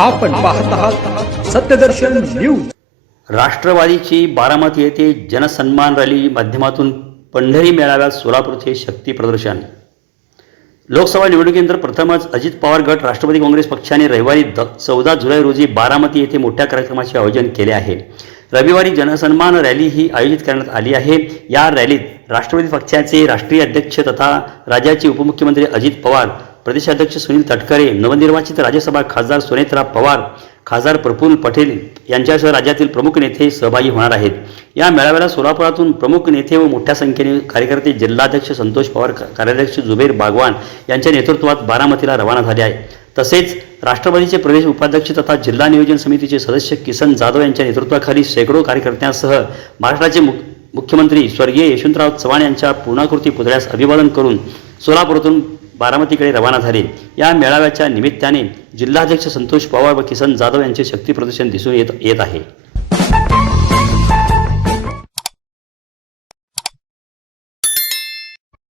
आपण पाहत आहात सत्यदर्शन न्यूज. राष्ट्रवादीची बारामती येथे जनसन्मान रॅली माध्यमातून पंढरी मेळाव्यात सोलापूरचे शक्ती प्रदर्शन. लोकसभा निवडणुकीनंतर प्रथमच अजित पवार गट राष्ट्रवादी काँग्रेस पक्षाने रविवारी द चौदा जुलै रोजी बारामती येथे मोठ्या कार्यक्रमाचे आयोजन केले आहे. रविवारी जनसन्मान रॅली ही आयोजित करण्यात आली आहे. या रॅलीत राष्ट्रवादी पक्षाचे राष्ट्रीय अध्यक्ष तथा राज्याचे उपमुख्यमंत्री अजित पवार प्रदेशाध्यक्ष सुनील तटकरे नवनिर्वाचित राज्यसभा खासदार सुनेत्रा पवार खासदार प्रफुल्ल पटेल यांच्यासह राज्यातील प्रमुख नेते सहभागी होणार आहेत. या मेळाव्याला सोलापुरातून प्रमुख नेते व मोठ्या संख्येने कार्यकर्ते जिल्हाध्यक्ष संतोष पवार कार्याध्यक्ष जुबेर बागवान यांच्या नेतृत्वात बारामतीला रवाना झाले आहे. तसेच राष्ट्रवादीचे प्रदेश उपाध्यक्ष तथा जिल्हा नियोजन समितीचे सदस्य किसन जाधव यांच्या नेतृत्वाखाली शेकडो कार्यकर्त्यांसह महाराष्ट्राचे मुख मुख्यमंत्री स्वर्गीय यशवंतराव चव्हाण यांच्या पूर्णाकृती पुतळ्यास अभिवादन करून सोलापुरातून बारामतीकडे रवाना झाले. या मेळाव्याच्या निमित्ताने जिल्हाध्यक्ष संतोष पवार व किसन जाधव यांचे शक्ती प्रदर्शन दिसून येत येत आहे.